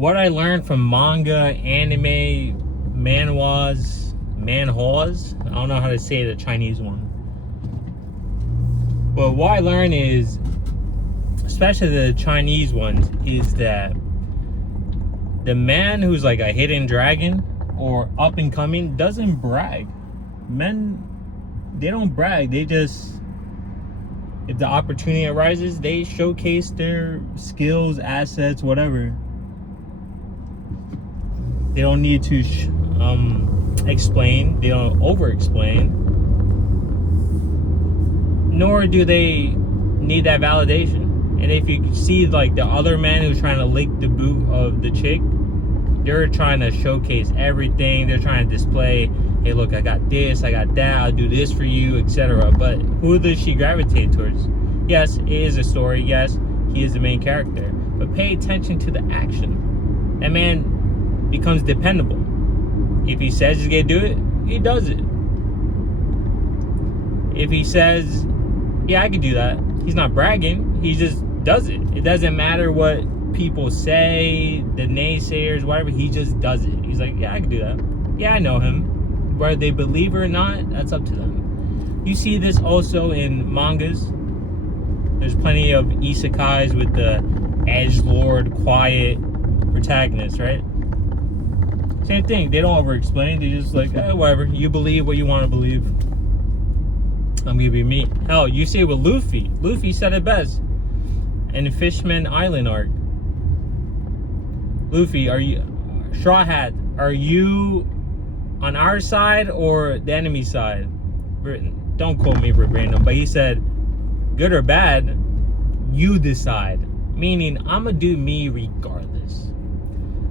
what I learned from manga, anime, manhwas, I don't know how to say the Chinese one. But what I learned is, especially the Chinese ones, is that the man who's like a hidden dragon or up and coming doesn't brag. Men, they don't brag. They just, if the opportunity arises, they showcase their skills, assets, whatever. They don't need to explain. They don't over-explain. Nor do they need that validation. And if you see like the other man who's trying to lick the boot of the chick, they're trying to showcase everything. They're trying to display, hey, look, I got this, I got that, I'll do this for you, etc. But who does she gravitate towards? Yes, it is a story. Yes, he is the main character. But pay attention to the action. That man becomes dependable. If he says he's gonna do it, he does it. If he says, yeah, I can do that, he's not bragging, he just does it. It doesn't matter what people say, the naysayers, whatever, he just does it. He's like, yeah, I can do that. Yeah, I know him. Whether they believe it or not, that's up to them. You see this also in mangas. There's plenty of isekais with the edgelord, quiet protagonist, right? Same thing. They don't over-explain. They just like, whatever. You believe what you want to believe. I'm gonna be me. Hell, you see it with Luffy. Luffy said it best in the Fishman Island arc. Luffy, are you, Straw Hat, are you on our side or the enemy side? Don't quote me random, but he said, good or bad, you decide. Meaning, I'm gonna do me regardless.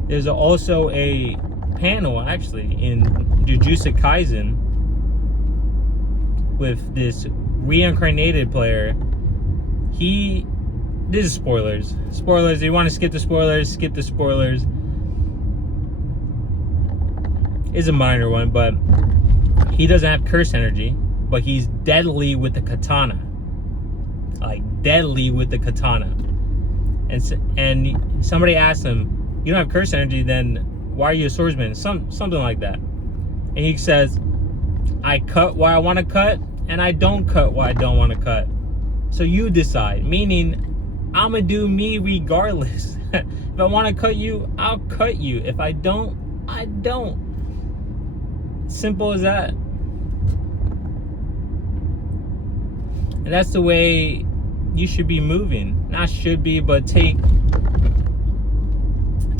There's also a panel, actually, in Jujutsu Kaisen with this reincarnated player. This is spoilers. Spoilers, if you want to skip the spoilers, skip the spoilers. It's a minor one, but he doesn't have curse energy, but he's deadly with the katana. Like, deadly with the katana. And somebody asked him, you don't have curse energy, then why are you a swordsman? Something like that. And he says, I cut what I want to cut, and I don't cut what I don't want to cut. So you decide. Meaning, I'm going to do me regardless. If I want to cut you, I'll cut you. If I don't, I don't. Simple as that. And that's the way you should be moving. Not should be, but take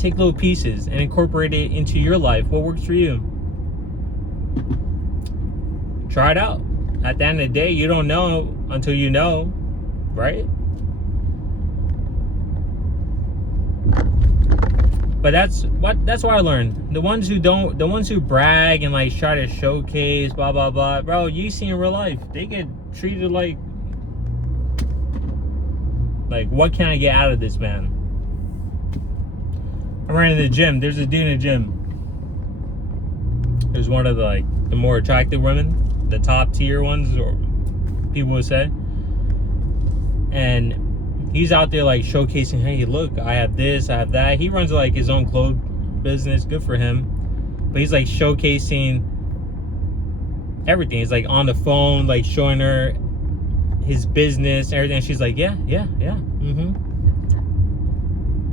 little pieces and incorporate it into your life. What works for you? Try it out. At the end of the day, you don't know until you know, right? But that's what I learned. The ones who brag and like try to showcase, blah blah blah, bro, you see in real life, they get treated like what can I get out of this man? I'm running to the gym. There's a dude in the gym. There's one of the more attractive women, the top tier ones, or people would say. And he's out there like showcasing, hey, look, I have this, I have that. He runs like his own clothes business, good for him. But he's like showcasing everything. He's like on the phone, like showing her his business, everything. She's like, yeah.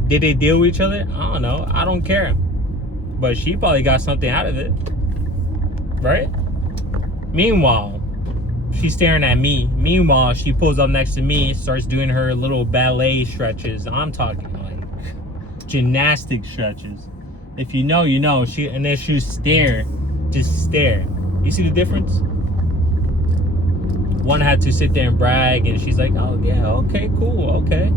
Did they deal with each other? I don't know. I don't care. But she probably got something out of it, right? Meanwhile, she's staring at me. Meanwhile, she pulls up next to me, starts doing her little ballet stretches. I'm talking like gymnastic stretches. If you know, you know. And then she stare, just stare. You see the difference? One had to sit there and brag, and she's like, oh yeah, okay, cool, okay.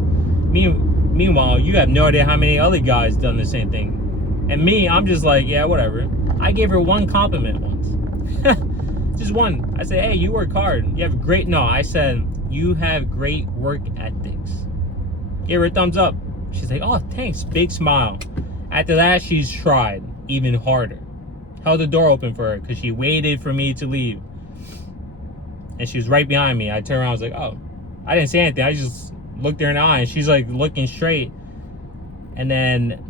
Meanwhile, you have no idea how many other guys done the same thing. And me, I'm just like, yeah, whatever. I gave her one compliment once. Just one. I said, hey, you work hard. You have great, no, I said, you have great work ethics. Gave her a thumbs up. She's like, oh, thanks, big smile. After that, she's tried even harder. Held the door open for her because she waited for me to leave. And she was right behind me. I turned around, I was like, oh. I didn't say anything. I just looked her in the eye, and she's like looking straight. And then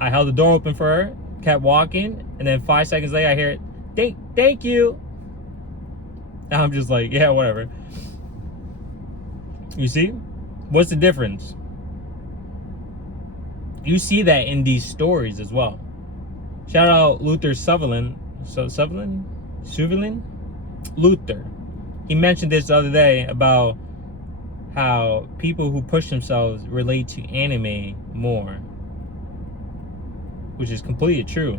I held the door open for her, kept walking, and then 5 seconds later I hear it, thank you. And I'm just like, yeah, whatever. You see? What's the difference? You see that in these stories as well. Shout out Luther Sutherland. Luther. He mentioned this the other day about how people who push themselves relate to anime more, which is completely true.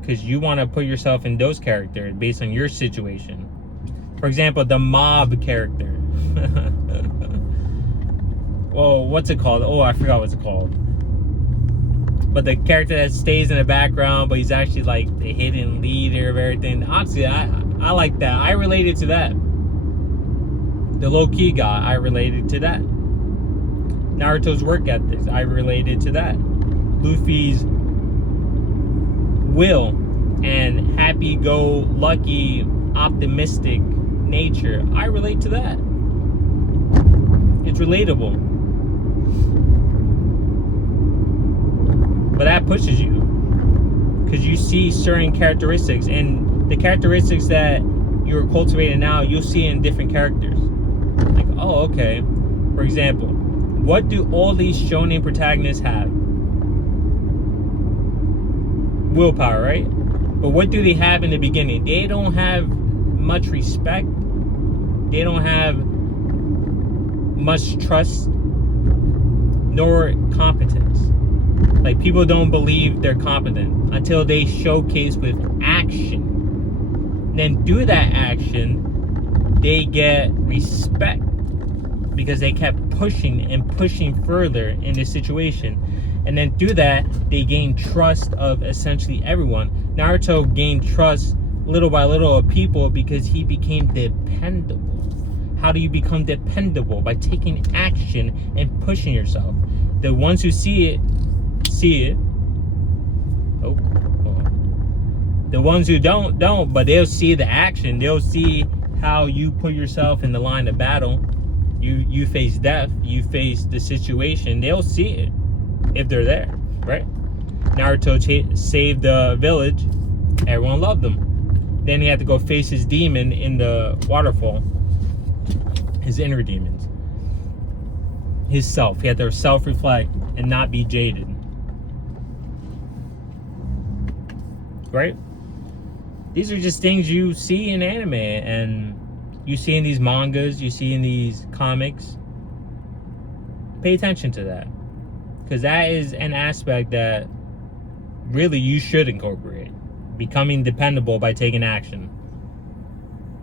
Because you want to put yourself in those characters based on your situation. For example, the mob character. Well, what's it called? Oh, I forgot what's it called. But the character that stays in the background, but he's actually like the hidden leader of everything. Honestly, I like that. I related to that. The low-key guy, I related to that. Naruto's work ethics, I related to that. Luffy's will and happy-go-lucky, optimistic nature, I relate to that. It's relatable. But that pushes you. Because you see certain characteristics. And the characteristics that you're cultivating now, you'll see in different characters. Like, oh, okay. For example, what do all these shonen protagonists have? Willpower, right? But what do they have in the beginning? They don't have much respect. They don't have much trust nor competence. Like, people don't believe they're competent until they showcase with action. Then through that action, they get respect because they kept pushing and pushing further in this situation. And then through that, they gain trust of essentially everyone. Naruto gained trust little by little of people because he became dependable. How do you become dependable? By taking action and pushing yourself. The ones who see it. Oh, hold on. The ones who don't, but they'll see the action. They'll see how you put yourself in the line of battle. You face death. You face the situation. They'll see it if they're there, right? Naruto saved the village. Everyone loved him. Then he had to go face his demon in the waterfall. His inner demons. His self. He had to self-reflect and not be jaded. Right? These are just things you see in anime, and you see in these mangas, you see in these comics. Pay attention to that. Because that is an aspect that really you should incorporate. Becoming dependable by taking action.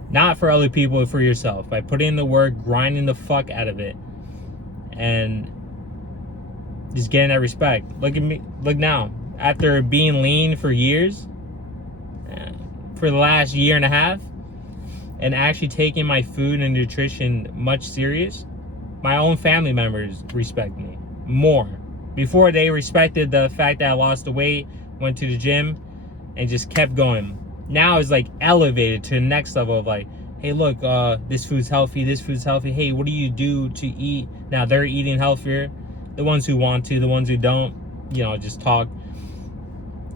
Not for other people, but for yourself. By putting in the work, grinding the fuck out of it. And just getting that respect. Look at me. Look now. After being lean for years, for the last year and a half, and actually taking my food and nutrition much serious, my own family members respect me more. Before, they respected the fact that I lost the weight, went to the gym, and just kept going. Now it's like elevated to the next level of like, hey, look, this food's healthy, this food's healthy. Hey, what do you do to eat? Now they're eating healthier. The ones who want to, the ones who don't, just talk.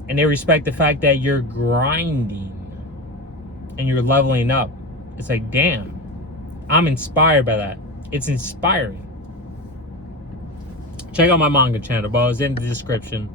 And they respect the fact that you're grinding and you're leveling up. It's like, damn, I'm inspired by that. It's inspiring. Check out my manga channel, but it's in the description.